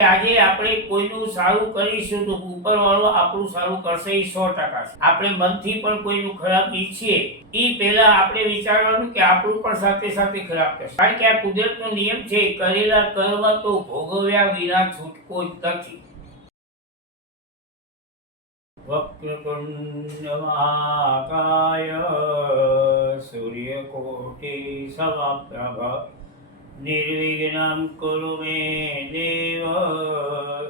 આજે આપણે કોઈનું સારું કરીશું તો ઉપરવાળો આપણું સારું કરશે એ 100% છે. આપણે મનથી પણ કોઈનું ખરાબ ઈચ્છીએ એ પહેલા આપણે વિચારવાનું કે આપણું પણ સાથે સાથે ખરાબ થશે. કારણ કે આ કુદરતનો નિયમ છે, કરેલા કર્મ તો ભોગવ્યા વિના છૂટકો જ નથી. વક્રતુંડ મહાકાય સૂર્યકોટિ સમપ્રભ निर्विघ्नं कुरु मे देव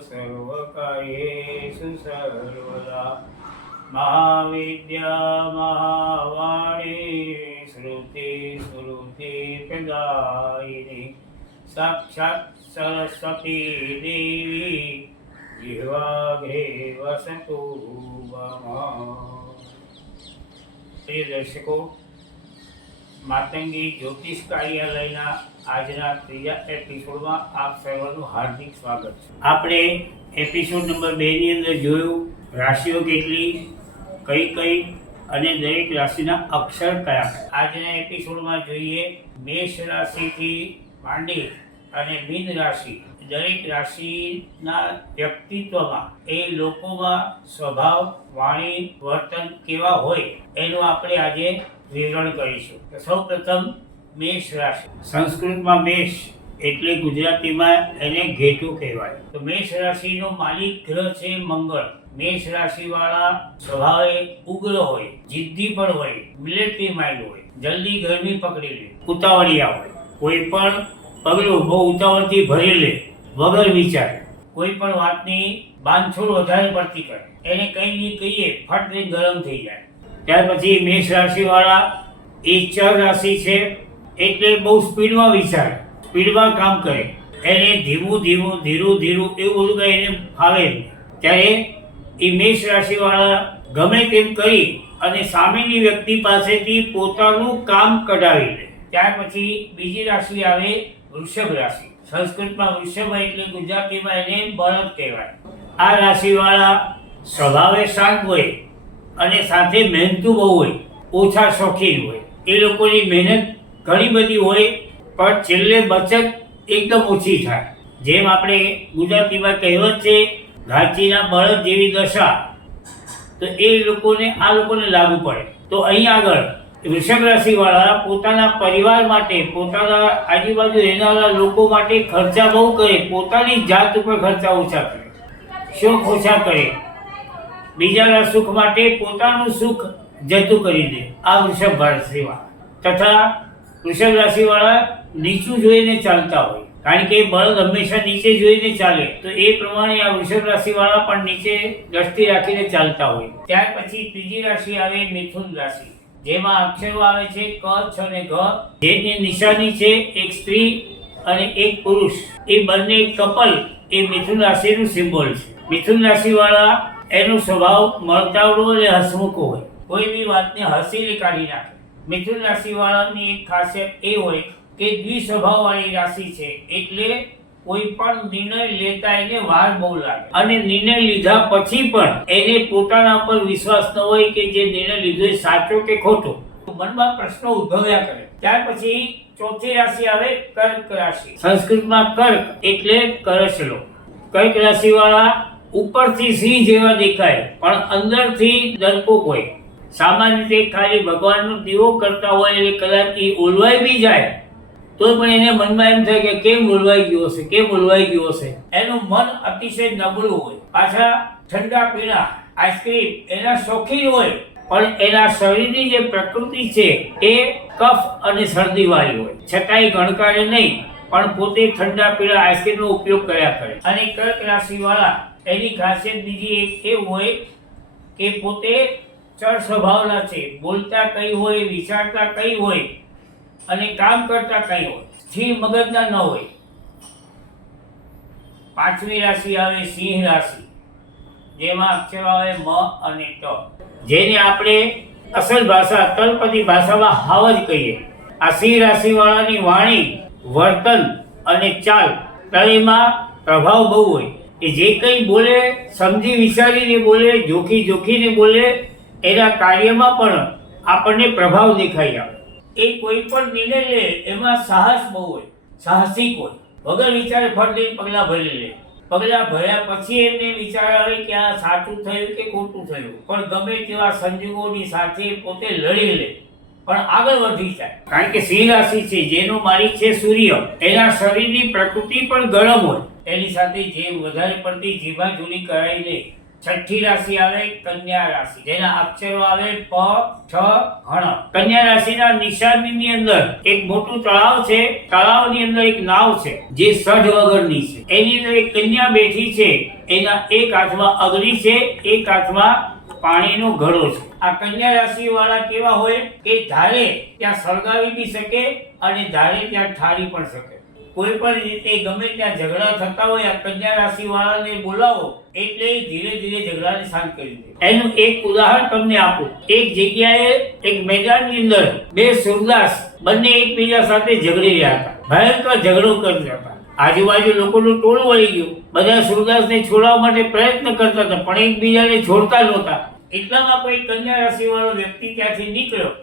सर्वकार्येषु सर्वदा. महाविद्या महावाणी श्रुति स्मृति प्रदायिनी साक्षात् सरस्वती देवी जिह्वाग्रे वसतु मम. प्रिय दर्शको, मातंगी ज्योतिष कार्यालयના આજના ત્રીજા એપિસોડમાં આપ સર્વનું હાર્દિક સ્વાગત છે. આપણે એપિસોડ નંબર 2 ની અંદર જોયું રાશિઓ કેટલી, કઈ અને દરેક રાશિના અક્ષર કયા. આજના એપિસોડમાં જોઈએ મેષ રાશિથી માંડી અને મીન રાશિ. દરેક રાશિના વ્યક્તિત્વમાં એ લોકોમાં સ્વભાવ, વાણી, વર્તન કેવા હોય એનું આપણે આજે વિવરણ કરીશું. સૌપ્રથમ મેષ રાશિ. સંસ્કૃતમાં મેષ એટલે ગુજરાતીમાં એને ઘેટું કહેવાય. તો મેષ રાશિનો માલિક ગ્રહ છે મંગળ. મેષ રાશિવાળા સ્વભાવે ઉગ્ર હોય, જિદ્દી પણ હોય, મિલિટરી માઇન્ડ હોય, જલ્દી ગરમી પકડી લે, ઉતાવળિયા હોય, કોઈ પણ પગલું બહુ ઉતાવળથી ભરી લે વગર વિચારે, કોઈ પણ વાતની બાંધછોડ વધારે પડતી કરે, એને કંઈ નહીં કહીએ ફટ દઈને ગરમ થઈ જાય. ત્યાર પછી મેષ રાશિવાળા એ ચર રાશિ છે એટલે બહુ સ્પીડમાં વિચારે, સ્પીડમાં કામ કરે. એને ધીરું ધીરું એવું બધું કંઈ એને ફાવે નહીં. ત્યારે એ મેષ રાશિવાળા ગમે તેમ કરી અને સામેની વ્યક્તિ પાસેથી પોતાનું કામ કઢાવી લે. ત્યાર પછી બીજી રાશિ આવે વૃષભ રાશિ. સંસ્કૃતમાં વૃષભ એટલે ગુજરાતીમાં એને બળદ કહેવાય. આ રાશિવાળા સ્વભાવે શાંત હોય અને સાથે મહેનતુ બહુ હોય, ઓછા શોખીન હોય. એ લોકોની મહેનત ઘણી બધી હોય પણ છેલ્લે બચત એકદમ ઓછી થાય. જેમ આપણે ગુજરાતીમાં કહેવત છે ઘાંચીના બળદ જેવી દશા, તો એ આ લોકોને લાગુ પડે. તો અહીં આગળ વૃષભ રાશિવાળા પોતાના પરિવાર માટે, પોતાના આજુબાજુ રહેનારા લોકો માટે ખર્ચા બહુ કરે, પોતાની જાત ઉપર ખર્ચા ઓછા કરે, શોખ ઓછા કરે, બીજાના સુખ માટે પોતાનું સુખ જતું કરી દે. આ વૃષભ રાશિવાળા. તથા વૃષભ રાશિવાળા નીચું જોઈને ચાલતા હોય, કારણ કે બળદ હંમેશા નીચે જોઈને ચાલે, તો એ પ્રમાણે આ વૃષભ રાશિવાળા પણ નીચે દ્રષ્ટિ રાખીને ચાલતા હોય. ત્યાર પછી ત્રીજી રાશિ આવે મિથુન રાશિ, જેમાં અક્ષરો આવે છે ક, છ અને ઘ. જેની નિશાની છે એક સ્ત્રી અને એક પુરુષ, એ બંને કપલ એ મિથુન રાશિનું સિમ્બોલ છે. મિથુન રાશિવાળા એનો સ્વભાવ મળતાવડો અને હસમુખો હોય, કોઈ બી વાતને હસીને કાઢી નાખે. મિથુન રાશિવાળાની એક ખાસિયત એ હોય કે દ્વિસ્વભાવવાળી રાશિ છે, એટલે કોઈ પણ નિર્ણય લેતા એને વાર બહુ લાગે, અને નિર્ણય લીધા પછી પણ એને પોતાના પર વિશ્વાસ ન હોય કે જે નિર્ણય લીધો એ સાચો કે ખોટો. મનમાં પ્રશ્નો ઉદ્ભવ્યા કરે. ત્યાર પછી ચોથી રાશિ આવે કર્ક રાશિ. સંસ્કૃતમાં કર્ક એટલે કરચલો. કર્ક રાશિવાળા ઉપરથી સિંહ જેવા દેખાય પણ અંદરથી ડરપોક હોય. સામાન્ય રીતે ખાલી ભગવાનનો દીવો કરતા હોય એટલે કદાચ એ ઓલવાઈ બી જાય તો પણ એને મનમાં એમ થાય કે કેમ ઓલવાઈ ગયો હશે. એનું મન અતિશય નબળું હોય. પાછા ઠંડા પીણા, આઈસ્ક્રીમ એના શોખીન હોય, પણ એના શરીરની જે પ્રકૃતિ છે એ કફ અને શરદીવાળી હોય. છતાંય ગણકારે નહીં, પણ પોતે ઠંડા પીણા, આઈસ્ક્રીમનો ઉપયોગ કર્યા કરે. અને કર્ક રાશિવાળા એની ખાસિયત બીજી એક એ હોય કે પોતે ચર સ્વભાવના છે. બોલતા કઈ હોય, વિચારતા કઈ હોય અને કામ કરતા કઈ હોય, સ્થિર મગજના ન હોય. પાંચમી રાશિ આવે સિંહ રાશિ, જેમાં અક્ષરો આવે મ અને ટ, જેને આપણે અસલ ભાષા તળપદી ભાષામાં હાવ જ કહીએ. આ સિંહ રાશિવાળાની વાણી, વર્તન અને ચાલ ત્રણેયમાં પ્રભાવ બહુ હોય. એ જે કંઈ બોલે સમજી વિચારીને બોલે, જોખીને બોલે, એના કાર્યમાં પણ આપણને પ્રભાવ દેખાઈ આવે. એ કોઈ પણ નિર્ણય લે એમાં સાહસ બહુ હોય, સાહસિક હોય, વગર વિચારે ફટ દઈને પગલાં ભરી લે. પગલા ભર્યા પછી એમને વિચાર આવે કે આ સાચું થયું કે ખોટું થયું, પણ ગમે તેવા સંજોગોની સાથે પોતે લડી લે પણ આગળ વધી જાય. કારણ કે સિંહ રાશિ છે જેનો માલિક છે સૂર્ય, એના શરીરની પ્રકૃતિ પણ ગરમ હોય, એની સાથે જે વધારે પડતી જીભાજૂરી કરાઈ લે. છઠ્ઠી રાશિ આવે કન્યા રાશિ, જેના અક્ષરો આવે પ, ઠ, હણ. કન્યા રાશિના નિશાનની અંદર એક મોટું તળાવ છે, તળાવની અંદર એક નાવ છે જે સઢ વગરની છે, એની અંદર એક કન્યા બેઠી છે, એના એક હાથમાં અગ્નિ છે, એક હાથમાં પાણીનો ઘડો છે. આ કન્યા રાશિ વાળા કેવા હોય કે ધારે ત્યાં સળગાવી બી શકે અને ધારે ત્યાં ઠારી પણ શકે. કોઈ પણ રીતે ગમે ત્યાં ઝઘડા થતા હોય, આ કન્યા રાશિ વાળાને બોલાવો એટલે ધીરે ધીરે ઝઘડાને શાંત કરી દે. એનું એક ઉદાહરણ તમને આપું. એક જગ્યાએ એક મેદાનની અંદર બે સુરદાસ બંને એકબીજા સાથે ઝઘડી રહ્યા હતા, ભયંકર ઝઘડો કરતા હતા. આજુબાજુ લોકોનું ટોળું વળી ગયું, બધા સુરદાસને છોડાવવા માટે પ્રયત્ન કરતા હતા પણ એકબીજાને છોડતા નહોતા. એટલામાં કોઈ કન્યા રાશિ વાળો વ્યક્તિ ત્યાંથી નીકળ્યો,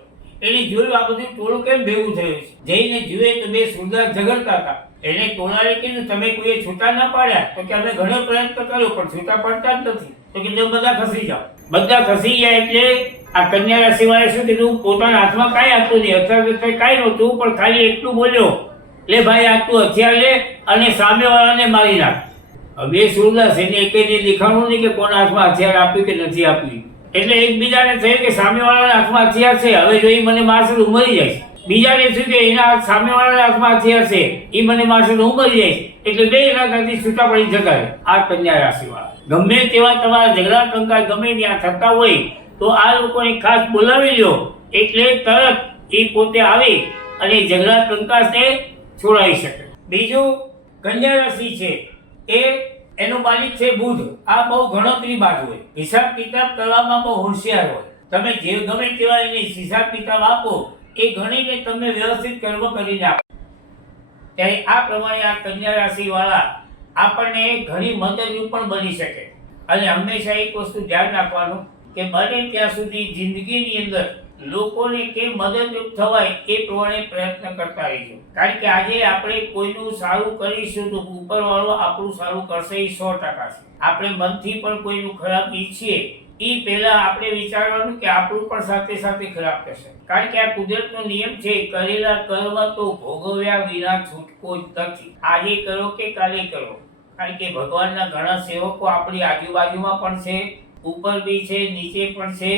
એને જોયું આ બધું ટોળું કેમ ભેગું થયું છે. જઈને જુએ તો બે સુરદાસ ઝઘડતા હતા. એને ટોળાએ કીધું તમે કોઈએ છૂટા ના પાડ્યા? તો કે અમે ઘણો પ્રયત્ન કર્યો પણ છૂટા પડતા જ નથી. તો કીધું બધા ખસી જાઓ. બધા ખસી ગયા એટલે આ કન્યા રાશિ વાળાએ શું કીધું, પોતાના હાથમાં કાંઈ હતું નહીં, હથિયાર કાંઈ નહોતું, પણ ખાલી એટલું બોલ્યો, લે ભાઈ આ તું હથિયાર લે અને સામેવાળાને મારી નાખ. બે સુરદાસ એને એકેને દેખાણું નહીં કે કોના હાથમાં હથિયાર આપ્યું કે નથી આપ્યું. એટલે એકબીજાને થયું કે સામેવાળાના હાથમાં હથિયાર છે, હવે જો એ મને મારશે તો હું મરી જઈશ. બીજાને થયું કે એના સામેવાળાના હાથમાં હથિયાર છે, એ મને મારશે તો હું મરી જઈશ. એટલે બે એનાથી છૂટા પડી જતા રહે. આ કન્યા રાશિ વાળા ગમે તેવા તમારા ઝઘડા ટંકાર ગમે ત્યાં થતા હોય તો આ લોકોને ખાસ બોલાવી લો એટલે તરત એ પોતે આવી અને ઝઘડા ટંકારને છોડાવી શકે. બીજું કન્યા રાશિ છે એ એનો માલિક છે બુધ. આ બહુ ગણતરીબાજ હોય, હિસાબ કિતાબ કરવામાં બહુ હોશિયાર હોય. તમે જે ગમે તેવા એને હિસાબ કિતાબ આપો એ ગણીને તમને વ્યવસ્થિત કર્મ કરીને આપે. ત્યારે આ પ્રમાણે આ કન્યા રાશિ વાળા આપણને ઘણી મદદરૂપ પણ બની શકે. અને હંમેશા એક વસ્તુ ધ્યાન રાખવાનું કે બને ત્યાં સુધી જિંદગીની અંદર લોકોને કેમ મદદરૂપ થવાય એ પ્રમાણે પ્રયત્ન કરતા રહીશું. કારણ કે આજે આપણે કોઈનું સારું કરીશું તો ઉપરવાળો આપણું સારું કરશે, એ 100% છે. આપણે મનથી પણ કોઈનું ખરાબ ઈચ્છીએ એ પહેલા આપણે વિચારવાનું કે આપણું પણ સાથે સાથે ખરાબ થશે. કારણ કે આ કુદરતનો નિયમ છે, કરેલા કર્મ તો ભોગવ્યા વિના છૂટકો જ નથી. આજે કરો કે કાલે કરો. કારણ કે ભગવાનના ઘણા સેવકો આપણી આજુબાજુમાં પણ છે, ઉપર બી છે, નીચે પણ છે,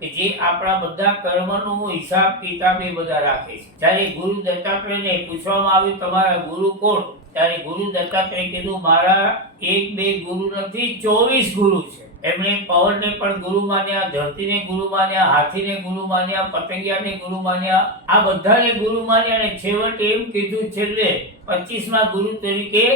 કે જે આપણા બધા કર્મનો હિસાબ કિતાબ એ બધા રાખે છે. જ્યારે ગુરુ દત્તાત્રેયને પૂછવામાં આવ્યું તમારા ગુરુ કોણ, ત્યારે ગુરુ દત્તાત્રેય કીધું મારા 1-2 ગુરુ નથી, 24 ગુરુ છે. એમણે પવનને પણ ગુરુ માન્યા, ધરતીને ગુરુ માન્યા, હાથીને ગુરુ માન્યા, પતંગિયાને ગુરુ માન્યા, આ બધાને ગુરુ માન્યા. અને છેવટે એમ કીધું છેલ્લે 25મા ગુરુ તરીકે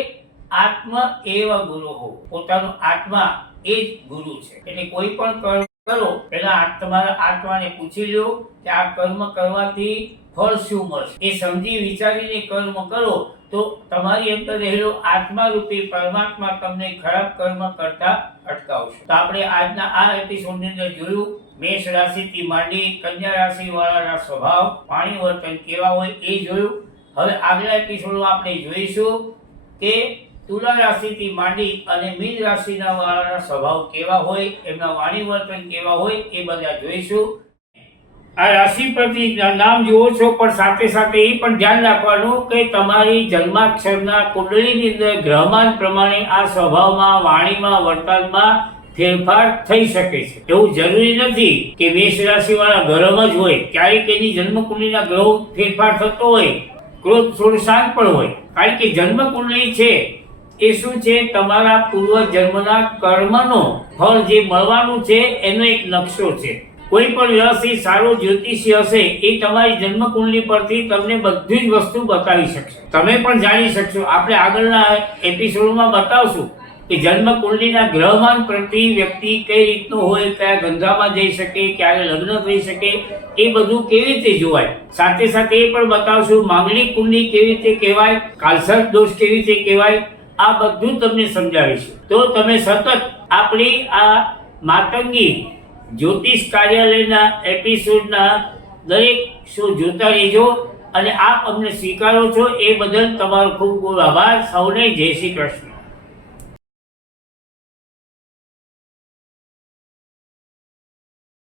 આત્મ એવ ગુરુ હો, પોતાનો આત્મા એ જ ગુરુ છે. એટલે કોઈ પણ કર્મ કરો પહેલા તમારા આત્માને પૂછી લો કે આ કર્મ કરવાથી ફળ શું મળશે. એ સમજી વિચારીને કર્મ કરો તો તમારી અંદર રહેલો આત્મા રૂપી પરમાત્મા તમને ખરાબ કર્મ કરતા અટકાવશે. તો આપણે આજના આ એપિસોડની અંદર જોયું મેષ રાશિથી માંડી કન્યા રાશિ વાળાના સ્વભાવ, વાણી વર્તન કેવા હોય એ જોયું. હવે આગલા એપિસોડમાં આપણે જોઈશું કે તુલા રાશિથી માંડી અને મીન રાશિના વાળાના સ્વભાવ કેવા હોય, એમના વાણી વર્તન કેવા હોય એ બધા જોઈશું. આ રાશિ પરથી નામ જુઓ છો પણ સાથે સાથે એ પણ ધ્યાન રાખવાનું કે તમારી જન્માક્ષરના કુંડળીની અંદર ગ્રહમાન પ્રમાણે આ સ્વભાવમાં, વાણીમાં, વર્તનમાં ફેરફાર થઈ શકે છે. એવું જરૂરી નથી કે મેષ રાશિ વાળા ગરમ જ હોય, ક્યારેક એની જન્મકુંડળીના ગ્રહો ફેરફાર થતો હોય, ક્રોધ થોડું શાંત પણ હોય. કારણ કે જન્મકુંડળી છે એ શું છે, તમારા પૂર્વ જન્મના કર્મનો ફળ જે મળવાનું છે એનો એક નકશો છે. કોઈ પણ વ્યવસ્થિત સારો જ્યોતિષી હશે એ તમારી જન્મકુંડલી પરથી તમને બધી જ વસ્તુ બતાવી શકશે, તમે પણ જાણી શકશો. આપણે આગળના એપિસોડમાં બતાવશું કે જન્મકુંડલીના ગ્રહમાન પ્રતિ વ્યક્તિ કઈ રીતનું હોય, કયા ધંધામાં જઈ શકે, ક્યારે લગ્ન થઈ શકે, એ બધું કેવી રીતે જોવાય. સાથે સાથે એ પણ બતાવશું માંગલિક કુંડલી કેવી રીતે કહેવાય, કાલસર્પ દોષ કેવી રીતે કહેવાય, આ બધું તમને સમજાવીશું. તો તમે સતત આપણી આ માતંગી જ્યોતિષ કાર્યાલયના એપિસોડના દરેક શો જોતા રહેજો અને આપ અમને સ્વીકારો છો એ બદલ તમારો ખૂબ ખૂબ આભાર. સૌને જય શ્રી કૃષ્ણ.